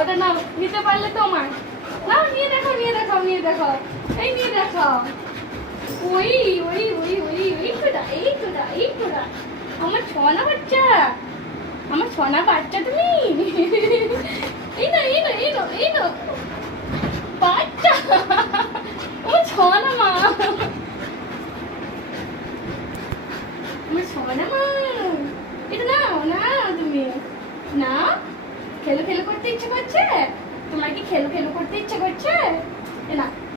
ওটা নাও, নিতে পারলে তোমার। নাও, নিয়ে দেখো, নিয়ে দেখো, নিয়ে দেখো, এই নিয়ে দেখো। ওই ওই ওই ওই ওই তোরা, এই তোরা, এই তোরা, আমার সোনা বাচ্চা, আমার সোনা বাচ্চা তুমি। এই না, এই না, এই না, এই না বাচ্চা, আমার সোনা মা, আমার সোনা মা। এটা নাও না, তুমি না, খেলো খেলো করতে ইচ্ছে করছে তোমার? কি খেলো খেলো করতে ইচ্ছে করছে? এ না,